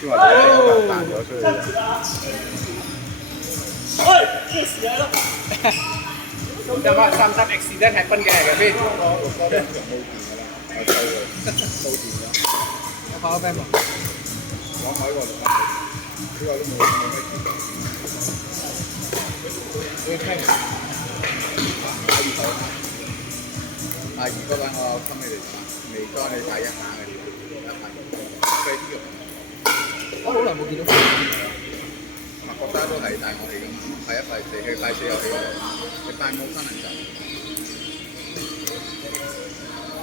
先話彈咗出去。喂，咩事啊？咁就話三三 accident happen 嘅入邊。嗰邊就冇電㗎啦，我收佢冇電啦。有跑兵喎。往海喎，呢個都冇咩電。會傾。第二嗰位我侵你哋打，未該你睇一下嘅，飛啲肉。我好耐冇見到佢。國家都係大我哋咁，第一第四第四有幾個？你帶冇新人就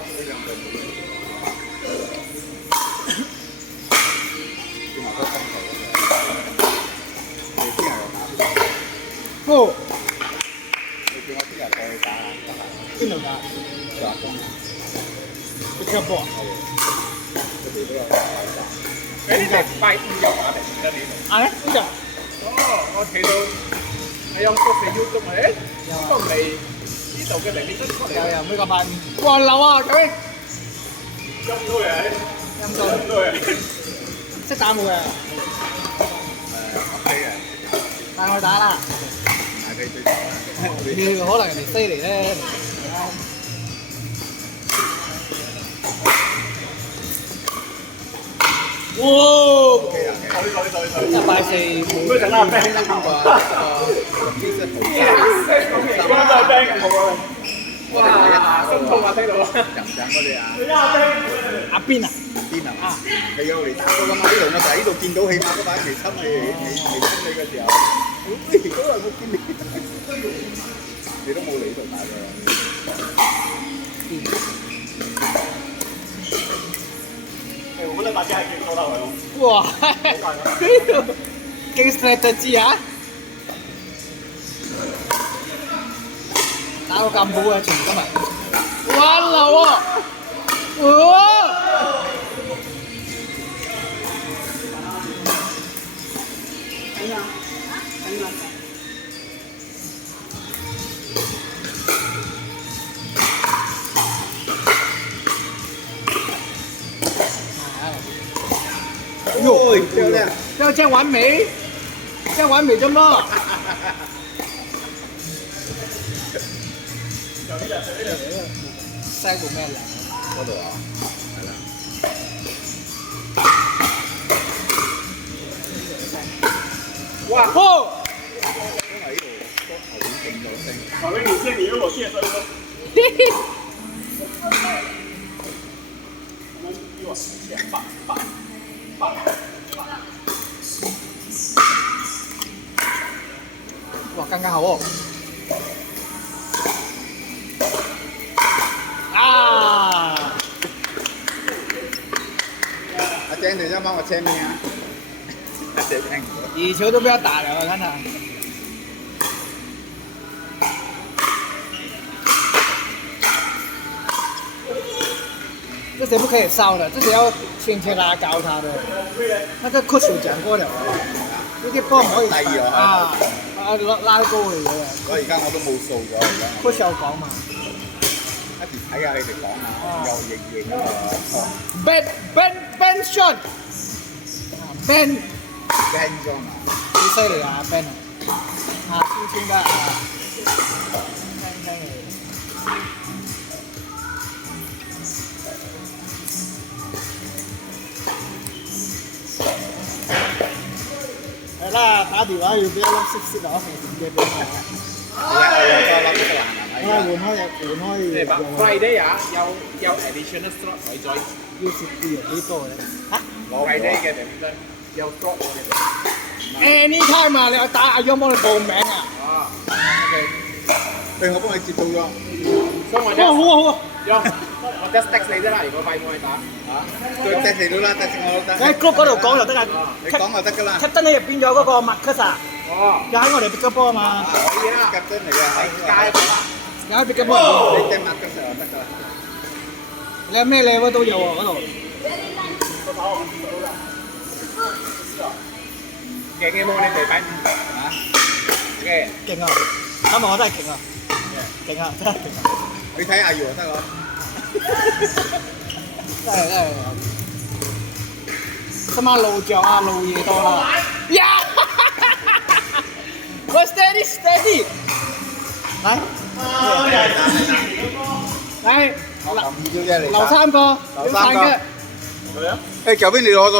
呢兩個冇。見埋個光頭嗰個，你聽日又打？哦。你叫我聽日過去打啊？邊度打？打工啊！去踢波啊？佢哋都有打打。誒，呢隻拜五有打定唔得呢度？啊？邊度？哦，我睇到係用國際 YouTube 誒，都未呢度嘅嚟，你都出嚟。有每個拜五。哇流啊！佢陰到嚟，陰到，陰到嚟。識打冇嘅？OK 嘅，帶我打啦。唔係佢最頭啦。你可能人哋犀利咧。哇！OK 啊！140唔該，整啦，band 邊個啊？邊隻紅哇！真係 band 咁好啊！哇！心痛啊，聽到啊！人嗰啲啊？阿邊啊？邊啊？係有嚟打過㗎嘛？呢度我就喺度見到，起碼嗰把未親你嘅時候，好耐冇見你，你都冇嚟呢度打㗎。我覺得大家係勁多啦，係哇！勁 strategy 啊！打到咁好嘅全今日，哇流啊！哇！哟，漂亮！這樣完美，這樣完美啫嘛！西部咩嚟？嗰度啊，係啦。哇！哦！因為呢度個頭片勁咗聲。我給你先，你如果現在說，嘿嘿。我們比我實現棒。哇，剛剛好哦！啊！阿鄭，你想幫我簽名啊？阿鄭聽唔到。羽球都不要打了，我看他。这些不可以烧的，这些要先拉高它的。那個 coach 講過了，呢啲波唔可以第二啊拉高嚟嘅。我而家我都冇數咗，而家。coach 有講嘛？一時睇下你哋講下，又認啊。Ben shot， Ben 裝啊！幾犀利啊 Ben 啊，輕輕的啊，輕輕的。係啦，打電話要俾一粒色色啊，點嘅俾我。有個粒色我換開 Friday 啊，有 additional slot 可以再。要食啲有幾多咧？嚇 Friday 嘅點有 slot 嘅。 ？Anytime 啊，你打阿央幫你報名啊。啊 OK。對，我幫你接到咗。所以我好啊。用我 just text 你啫啦，如果快冇去打。佢 text 你到啦，text 我都得。喺 group 嗰度講就得啦。你講就得㗎啦。Captain 喺入邊有嗰個麥克薩，哦，又喺我哋 pick up 波啊嘛。可以啦，夾真嚟嘅，喺街嗰啦。又喺 pick up 波。你掟麥克薩就得㗎啦。你有咩 level 都有喎嗰度。勁嘅冇你哋擺啊！嘅勁啊！今日我真係勁啊！勁啊！真係勁啊！你睇阿姚就得咯。真係。什麼老醬啊、老嘢多啦。呀！喂 ，steady，嚟，嚟，我撳要啫你。留3個，留三個要3個。誒，舊邊你攞咗